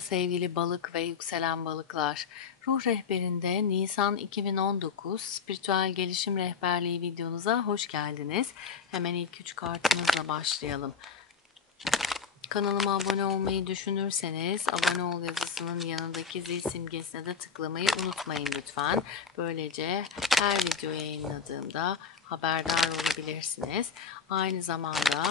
Merhaba sevgili balık ve yükselen balıklar. Ruh rehberinde Nisan 2019 spiritüel gelişim rehberliği videonuza hoş geldiniz. Hemen ilk üç kartımızla başlayalım. Kanalıma abone olmayı düşünürseniz abone ol yazısının yanındaki zil simgesine de tıklamayı unutmayın lütfen. Böylece her video yayınladığımda haberdar olabilirsiniz. Aynı zamanda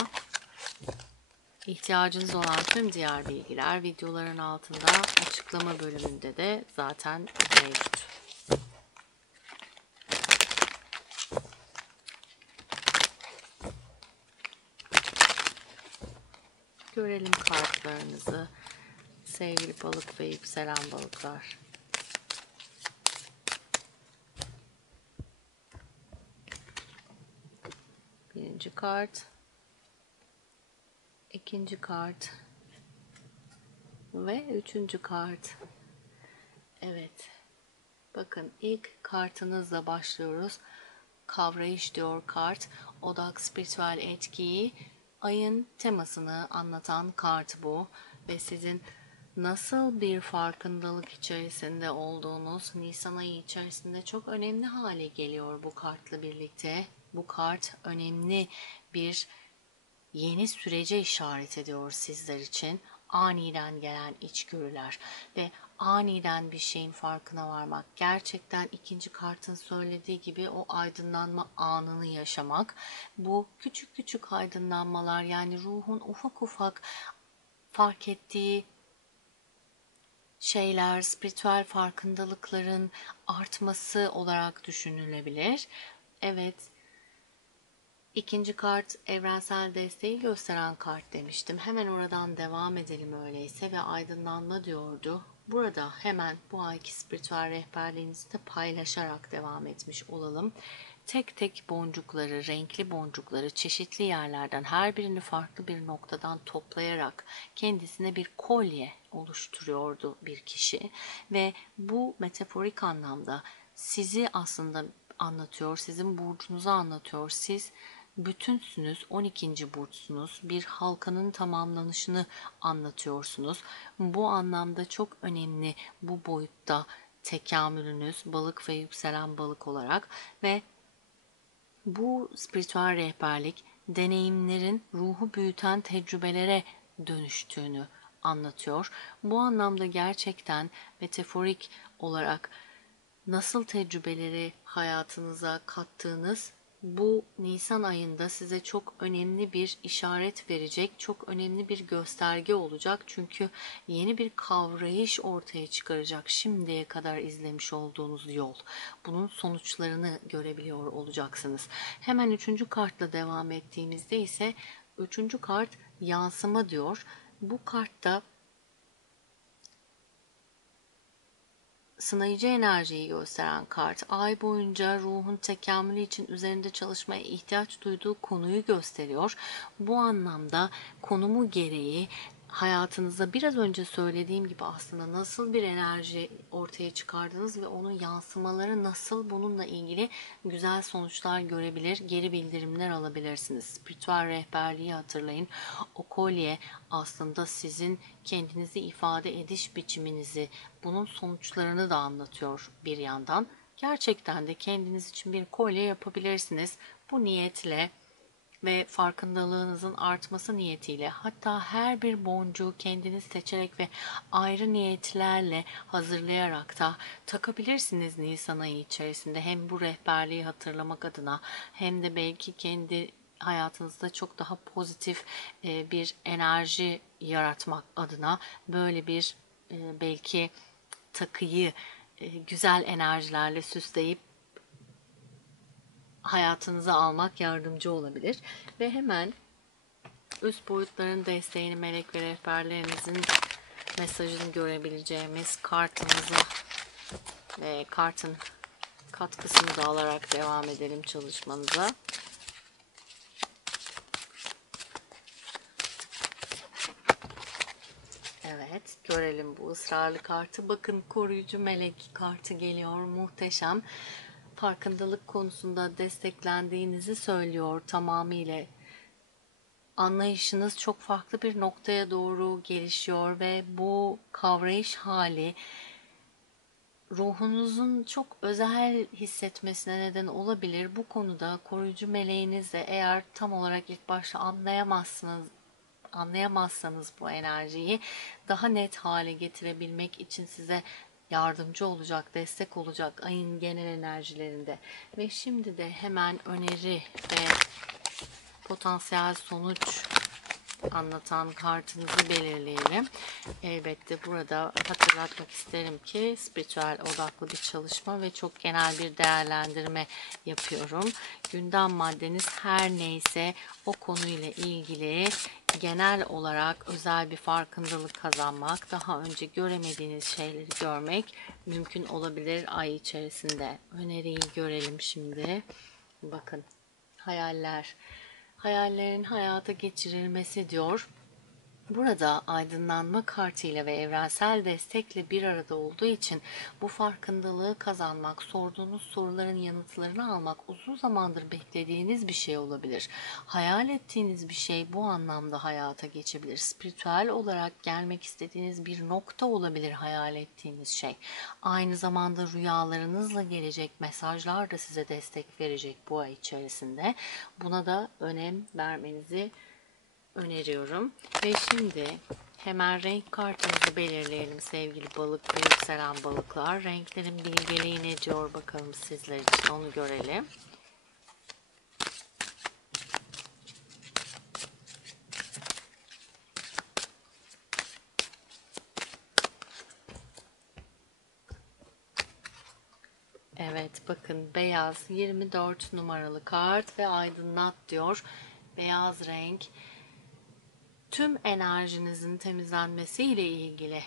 İhtiyacınız olan tüm diğer bilgiler videoların altında açıklama bölümünde de zaten mevcut. Görelim kartlarınızı sevgili balık ve yükselen balıklar. Birinci kart ikinci kart ve üçüncü kart. Evet. Bakın ilk kartınızla başlıyoruz. Kavrayış diyor kart. Odak spiritüel etkiyi ayın temasını anlatan kart bu ve sizin nasıl bir farkındalık içerisinde olduğunuz Nisan ayı içerisinde çok önemli hale geliyor bu kartla birlikte. Bu kart önemli bir yeni sürece işaret ediyor sizler için. Aniden gelen içgörüler ve aniden bir şeyin farkına varmak. Gerçekten ikinci kartın söylediği gibi o aydınlanma anını yaşamak. Bu küçük küçük aydınlanmalar yani ruhun ufak ufak fark ettiği şeyler, spiritüel farkındalıkların artması olarak düşünülebilir. Evet, İkinci kart evrensel desteği gösteren kart demiştim. Hemen oradan devam edelim öyleyse ve aydınlanma diyordu. Burada hemen bu ayki spiritüel rehberliğinizi de paylaşarak devam etmiş olalım. Tek tek boncukları, renkli boncukları çeşitli yerlerden her birini farklı bir noktadan toplayarak kendisine bir kolye oluşturuyordu bir kişi ve bu metaforik anlamda sizi aslında anlatıyor, sizin burcunuzu anlatıyor. Siz bütünsünüz, 12. burçsunuz, bir halkanın tamamlanışını anlatıyorsunuz. Bu anlamda çok önemli bu boyutta tekamülünüz balık ve yükselen balık olarak ve bu spiritüel rehberlik deneyimlerin ruhu büyüten tecrübelere dönüştüğünü anlatıyor. Bu anlamda gerçekten metaforik olarak nasıl tecrübeleri hayatınıza kattığınız bu Nisan ayında size çok önemli bir işaret verecek, çok önemli bir gösterge olacak. Çünkü yeni bir kavrayış ortaya çıkaracak şimdiye kadar izlemiş olduğunuz yol. Bunun sonuçlarını görebiliyor olacaksınız. Hemen üçüncü kartla devam ettiğimizde ise üçüncü kart yansıma diyor. Bu kartta sınayıcı enerjiyi gösteren kart, ay boyunca ruhun tekamülü için üzerinde çalışmaya ihtiyaç duyduğu konuyu gösteriyor. Bu anlamda konumu gereği hayatınızda biraz önce söylediğim gibi aslında nasıl bir enerji ortaya çıkardınız ve onun yansımaları nasıl bununla ilgili güzel sonuçlar görebilir, geri bildirimler alabilirsiniz. Spiritüel rehberliği hatırlayın. O kolye aslında sizin kendinizi ifade ediş biçiminizi, bunun sonuçlarını da anlatıyor bir yandan. Gerçekten de kendiniz için bir kolye yapabilirsiniz. Bu niyetle ve farkındalığınızın artması niyetiyle hatta her bir boncuğu kendiniz seçerek ve ayrı niyetlerle hazırlayarak da takabilirsiniz Nisan ayı içerisinde. Hem bu rehberliği hatırlamak adına hem de belki kendi hayatınızda çok daha pozitif e, bir enerji yaratmak adına böyle bir e, belki takıyı e, güzel enerjilerle süsleyip hayatınıza almak yardımcı olabilir. Ve hemen üst boyutların desteğini melek ve rehberlerinizin mesajını görebileceğimiz kartımızı ve kartın katkısını da alarak devam edelim çalışmanıza. Evet, görelim bu ısrarlı kartı. Bakın koruyucu melek kartı geliyor. Muhteşem farkındalık konusunda desteklendiğinizi söylüyor tamamıyla. anlayışınız çok farklı bir noktaya doğru gelişiyor ve bu kavrayış hali ruhunuzun çok özel hissetmesine neden olabilir. Bu konuda koruyucu meleğiniz de eğer tam olarak ilk başta anlayamazsınız anlayamazsanız bu enerjiyi daha net hale getirebilmek için size yardımcı olacak, destek olacak ayın genel enerjilerinde. Ve şimdi de hemen öneri ve potansiyel sonuç anlatan kartınızı belirleyelim. Elbette burada hatırlatmak isterim ki spiritüel odaklı bir çalışma ve çok genel bir değerlendirme yapıyorum. Gündem maddeniz her neyse o konuyla ilgili genel olarak özel bir farkındalık kazanmak, daha önce göremediğiniz şeyleri görmek mümkün olabilir ay içerisinde. Öneriyi görelim şimdi. Bakın hayaller hayallerin hayata geçirilmesi diyor. Burada aydınlanma kartıyla ve evrensel destekle bir arada olduğu için bu farkındalığı kazanmak, sorduğunuz soruların yanıtlarını almak uzun zamandır beklediğiniz bir şey olabilir. Hayal ettiğiniz bir şey bu anlamda hayata geçebilir. Spiritüel olarak gelmek istediğiniz bir nokta olabilir hayal ettiğiniz şey. Aynı zamanda rüyalarınızla gelecek mesajlar da size destek verecek bu ay içerisinde. Buna da önem vermenizi öneriyorum. Ve şimdi hemen renk kartımızı belirleyelim sevgili balık ve yükselen balıklar. Renklerin bilgeliği ne diyor bakalım sizler için onu görelim. Evet bakın beyaz 24 numaralı kart ve aydınlat diyor. Beyaz renk tüm enerjinizin temizlenmesi ile ilgili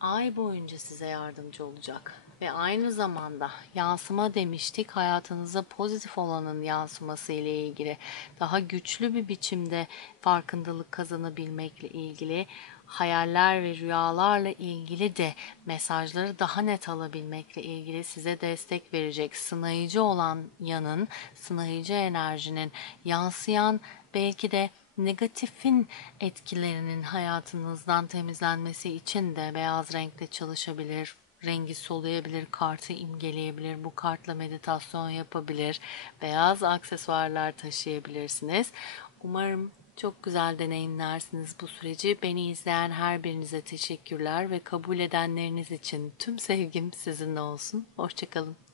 ay boyunca size yardımcı olacak. Ve aynı zamanda yansıma demiştik hayatınıza pozitif olanın yansıması ile ilgili daha güçlü bir biçimde farkındalık kazanabilmekle ilgili hayaller ve rüyalarla ilgili de mesajları daha net alabilmekle ilgili size destek verecek sınayıcı olan yanın, sınayıcı enerjinin yansıyan belki de negatifin etkilerinin hayatınızdan temizlenmesi için de beyaz renkte çalışabilir, rengi soluyabilir, kartı imgeleyebilir, bu kartla meditasyon yapabilir, beyaz aksesuarlar taşıyabilirsiniz. Umarım çok güzel deneyimlersiniz bu süreci. Beni izleyen her birinize teşekkürler ve kabul edenleriniz için tüm sevgim sizinle olsun. Hoşçakalın.